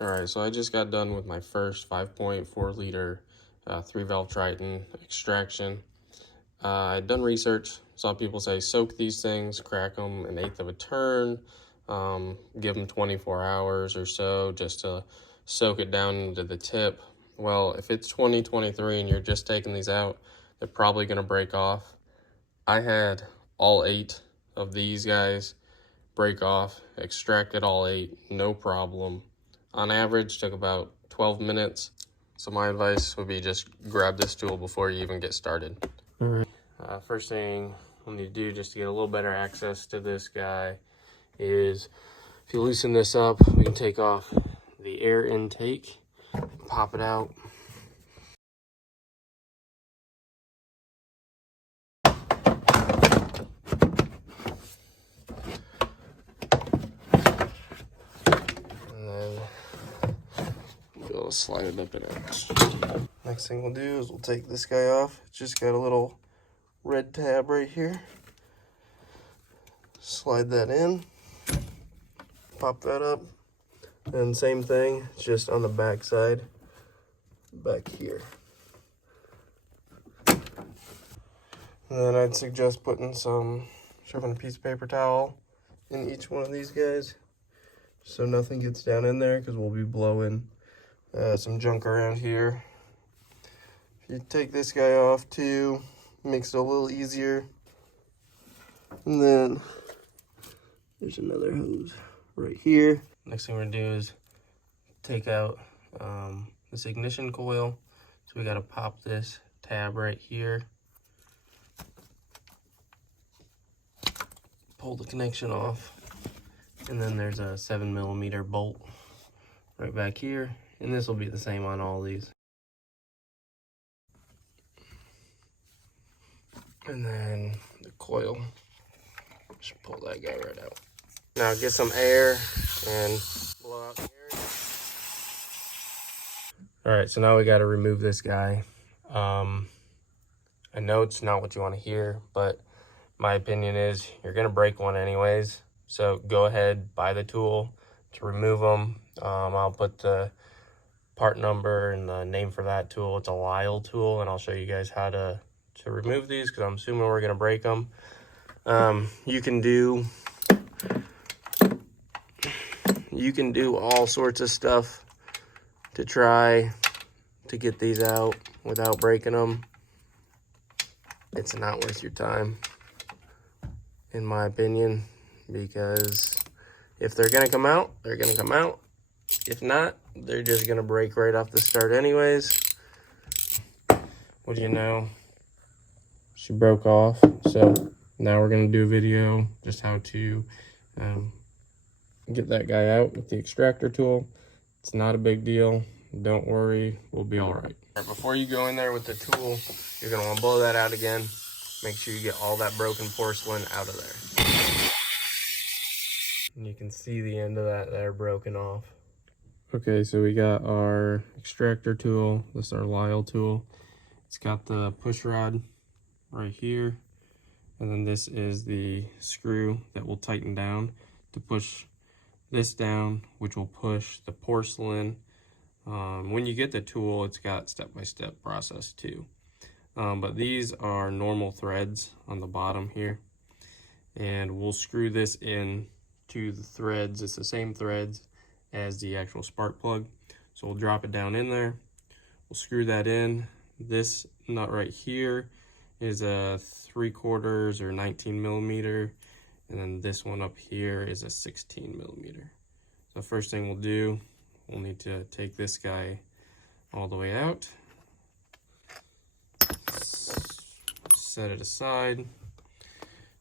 All right, so I just got done with my first 5.4 liter 3-valve Triton extraction. I'd done research. Saw people say soak these things, crack them 1/8 of a turn, give them 24 hours or so just to soak it down into the tip. Well, if it's 2023 and you're just taking these out, they're probably going to break off. I had all 8 of these guys break off, extracted all 8, no problem. On average, took about 12 minutes. So my advice would be just grab this tool before you even get started. All right. First thing we'll need to do just to get a little better access to this guy is if you loosen this up, we can take off the air intake, pop it out. And then we'll slide it up in it. Next thing we'll do is we'll take this guy off. It's just got a little red tab right here. Slide that in, pop that up, and same thing, it's just on the back side, back here. And then I'd suggest putting shoving a piece of paper towel in each one of these guys so nothing gets down in there, because we'll be blowing some junk around here. If you take this guy off too, makes it a little easier. And then there's another hose right here. Next thing we're gonna do is take out this ignition coil. So we gotta pop this tab right here. Pull the connection off. And then there's a 7mm bolt right back here. And this will be the same on all these. And then the coil, just pull that guy right out. Now get some air and blow out the air. All right, so now we got to remove this guy. I know it's not what you want to hear, but my opinion is you're going to break one anyways. So go ahead, buy the tool to remove them. I'll put the part number and the name for that tool. It's a Lisle tool, and I'll show you guys how to remove these, because I'm assuming we're going to break them. You can do all sorts of stuff to try to get these out without breaking them. It's not worth your time, in my opinion, because if they're going to come out, they're going to come out. If not, they're just going to break right off the start anyways. What do you know? She broke off. So now we're going to do a video just how to get that guy out with the extractor tool. It's not a big deal. Don't worry, we'll be all right. Before you go in there with the tool, you're going to want to blow that out again. Make sure you get all that broken porcelain out of there. And you can see the end of that there broken off. Okay, so we got our extractor tool. This is our Lisle tool. It's got the push rod right here. And then this is the screw that will tighten down to push this down, which will push the porcelain. When you get the tool, it's got step-by-step process too. But these are normal threads on the bottom here. And we'll screw this in to the threads. It's the same threads as the actual spark plug. So we'll drop it down in there. We'll screw that in. This nut right here is a 3/4 or 19mm, and then this one up here is a 16mm. So first thing we'll do, we'll need to take this guy all the way out, set it aside,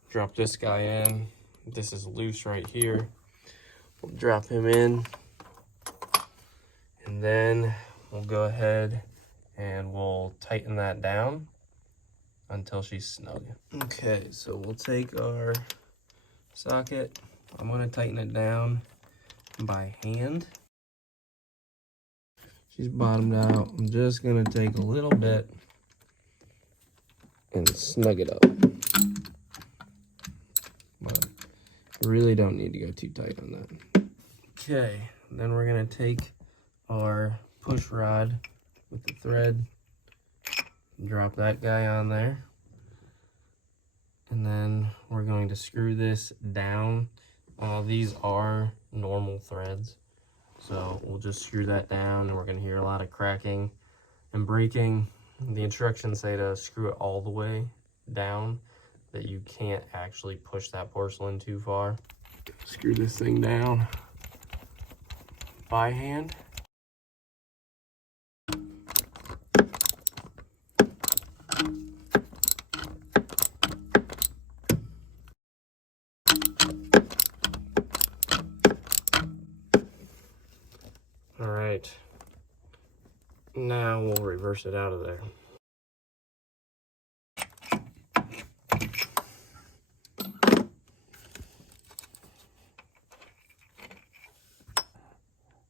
drop this guy in. This is loose right here. We'll drop him in, and then we'll go ahead and we'll tighten that down until she's snug. Okay, so we'll take our socket. I'm going to tighten it down by hand. She's bottomed out. I'm just going to take a little bit and snug it up. But you really don't need to go too tight on that. Okay, then we're going to take our push rod with the thread. Drop that guy on there. And then we're going to screw this down. These are normal threads. So we'll just screw that down, and we're going to hear a lot of cracking and breaking. The instructions say to screw it all the way down, that you can't actually push that porcelain too far. Screw this thing down by hand. All right, now we'll reverse it out of there.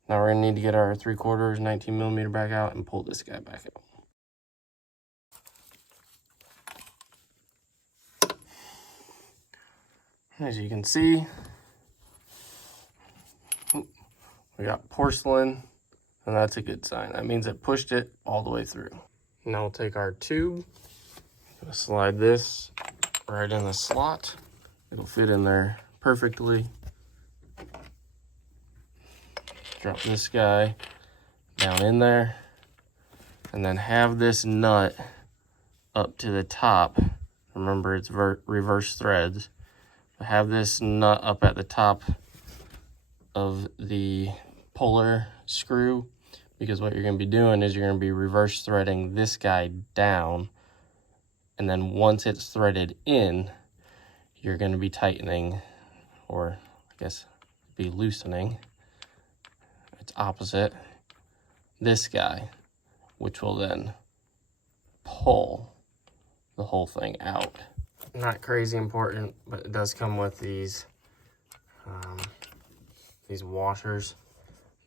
Now we're gonna need to get our 3/4 19mm back out and pull this guy back out. As you can see, we got porcelain, and that's a good sign. That means it pushed it all the way through. Now we'll take our tube, slide this right in the slot. It'll fit in there perfectly. Drop this guy down in there, and then have this nut up to the top. Remember, it's reverse threads. But have this nut up at the top of the puller screw, because what you're going to be doing is you're going to be reverse threading this guy down, and then once it's threaded in, you're going to be tightening, or I guess be loosening. It's opposite this guy, which will then pull the whole thing out. Not crazy important, but it does come with these washers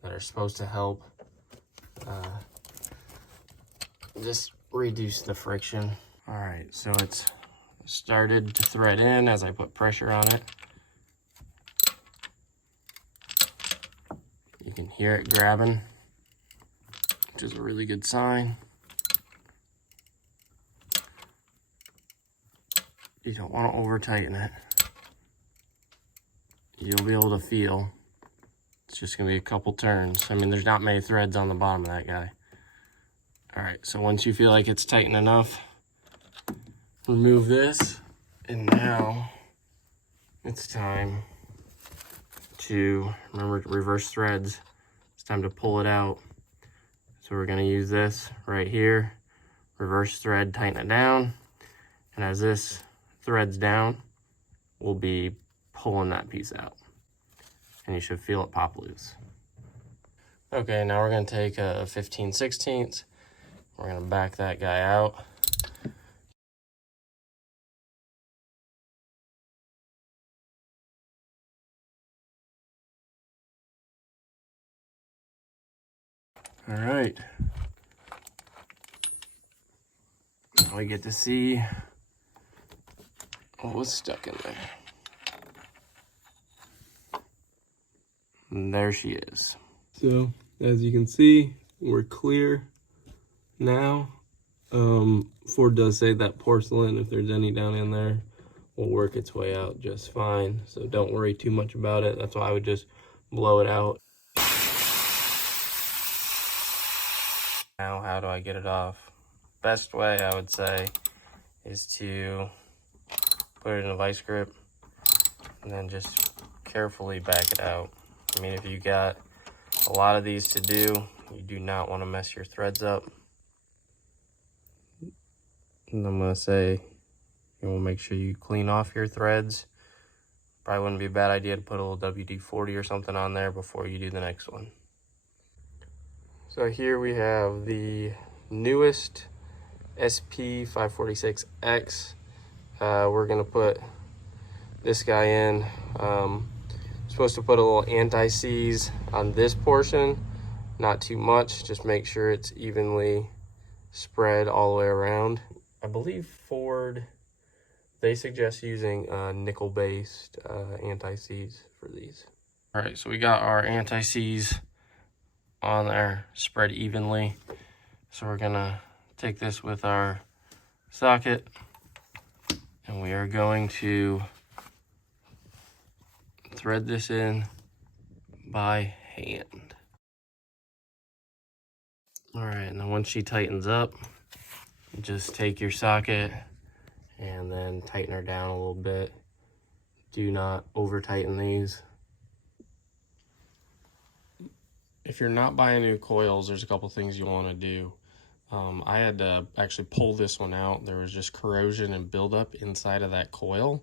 that are supposed to help just reduce the friction. All right, so it's started to thread in as I put pressure on it. You can hear it grabbing, which is a really good sign. You don't want to over tighten it. You'll be able to feel. It's just gonna be a couple turns. I mean, there's not many threads on the bottom of that guy. All right, so once you feel like it's tight enough, remove this, and now it's time to, remember, reverse threads. It's time to pull it out. So we're gonna use this right here, reverse thread, tighten it down, and as this threads down, we'll be pulling that piece out, and you should feel it pop loose. Okay, now we're gonna take a 15/16. We're gonna back that guy out. All right. Now we get to see what was stuck in there. And there she is. So, as you can see, we're clear now. Ford does say that porcelain, if there's any down in there, will work its way out just fine. So don't worry too much about it. That's why I would just blow it out. Now, how do I get it off? Best way, I would say, is to put it in a vice grip and then just carefully back it out. I mean, if you got a lot of these to do, you do not want to mess your threads up. And I'm going to say, you will make sure you clean off your threads. Probably wouldn't be a bad idea to put a little WD-40 or something on there before you do the next one. So here we have the newest SP 546X. We're going to put this guy in. Supposed to put a little anti-seize on this portion, not too much, just make sure it's evenly spread all the way around. I believe Ford, they suggest using nickel-based anti-seize for these. All right, so we got our anti-seize on there, spread evenly. So we're gonna take this with our socket and we are going to thread this in by hand. All right, and then once she tightens up, just take your socket and then tighten her down a little bit. Do not over tighten these. If you're not buying new coils, there's a couple things you want to do. I had to actually pull this one out. There was just corrosion and buildup inside of that coil.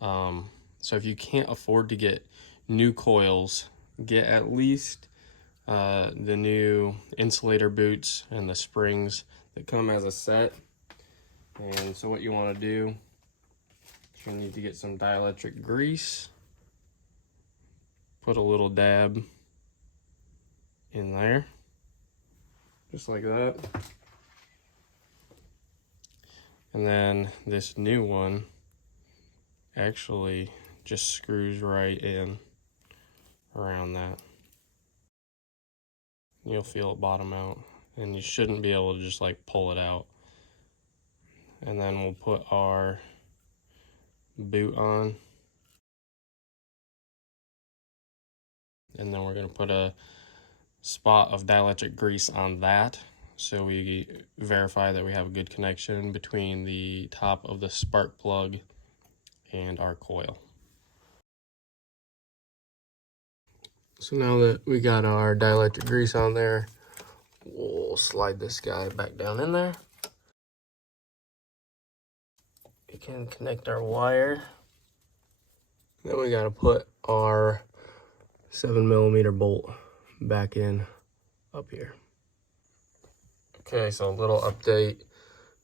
So if you can't afford to get new coils, get at least the new insulator boots and the springs that come as a set. And so what you want to do is you need to get some dielectric grease, put a little dab in there, just like that. And then this new one actually just screws right in around that. You'll feel it bottom out, and you shouldn't be able to just like pull it out. And then we'll put our boot on, and then we're going to put a spot of dielectric grease on that, so we verify that we have a good connection between the top of the spark plug and our coil. So now that we got our dielectric grease on there, we'll slide this guy back down in there. We can connect our wire. Then we got to put our 7mm bolt back in up here. Okay, so a little update.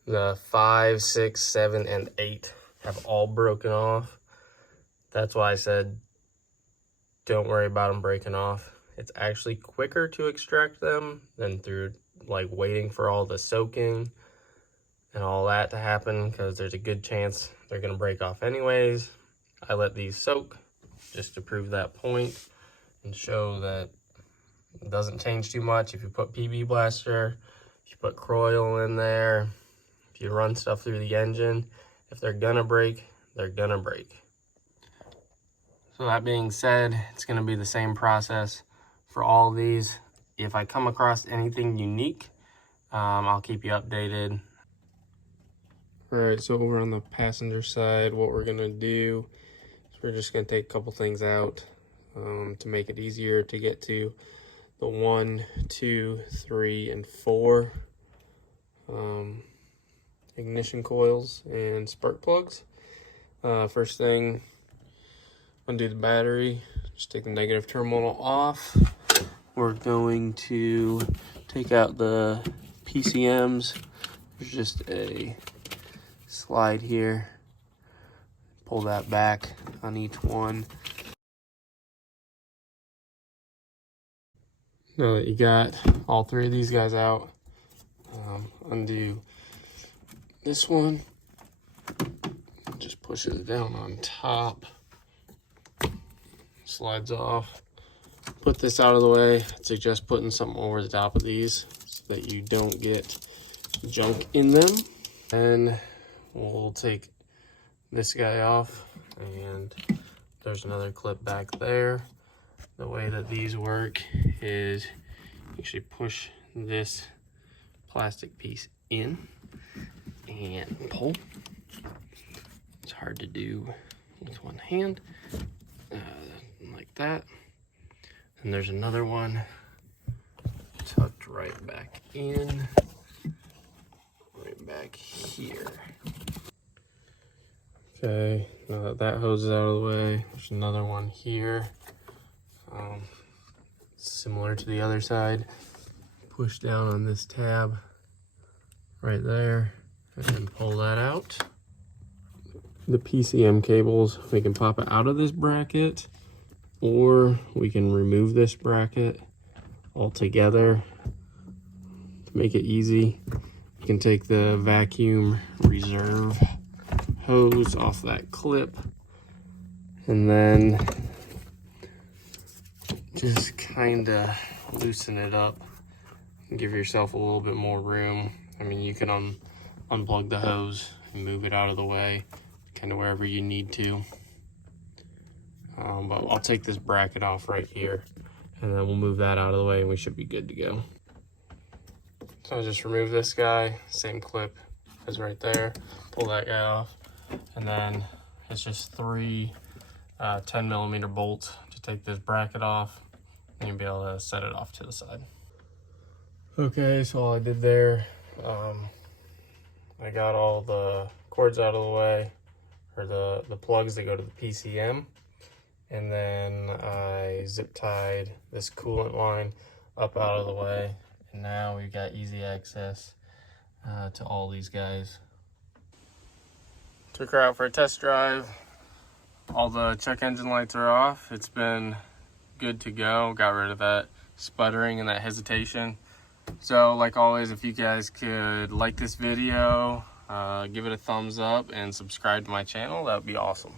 The 5, 6, 7, and 8 have all broken off. That's why I said don't worry about them breaking off. It's actually quicker to extract them than through like waiting for all the soaking and all that to happen, because there's a good chance they're going to break off anyways. I let these soak just to prove that point and show that it doesn't change too much. If you put PB Blaster, if you put Croil in there, if you run stuff through the engine, if they're gonna break, they're gonna break. So that being said, it's gonna be the same process for all of these. If I come across anything unique, I'll keep you updated. All right, so over on the passenger side, what we're gonna do is we're just gonna take a couple things out to make it easier to get to the 1, 2, 3, and 4 ignition coils and spark plugs. First thing, undo the battery, just take the negative terminal off. We're going to take out the PCMs. There's just a slide here. Pull that back on each one. Now that you got all 3 of these guys out, undo this one. Just push it down on top. Slides off. Put this out of the way. I suggest putting something over the top of these so that you don't get junk in them. And we'll take this guy off, and there's another clip back there. The way that these work is you actually push this plastic piece in and pull. It's hard to do with one hand, like that. And there's another one tucked right back in, right back here. Okay, now that that hose is out of the way, there's another one here. Similar to the other side. Push down on this tab right there and pull that out. The PCM cables, we can pop it out of this bracket, or we can remove this bracket altogether. To make it easy, you can take the vacuum reserve hose off that clip, and then just kind of loosen it up and give yourself a little bit more room. I mean, you can unplug the hose and move it out of the way, kind of wherever you need to. But I'll take this bracket off right here, and then we'll move that out of the way, and we should be good to go. So I'll just remove this guy, same clip as right there, pull that guy off, and then it's just three 10mm bolts to take this bracket off, and you'll be able to set it off to the side. Okay, so all I did there, I got all the cords out of the way, or the plugs that go to the PCM, and then I zip tied this coolant line up out of the way, and now we've got easy access to all these guys. Took her out for a test drive. All the check engine lights are off. It's been good to go. Got rid of that sputtering and that hesitation. So like always, if you guys could like this video, give it a thumbs up and subscribe to my channel, that would be awesome.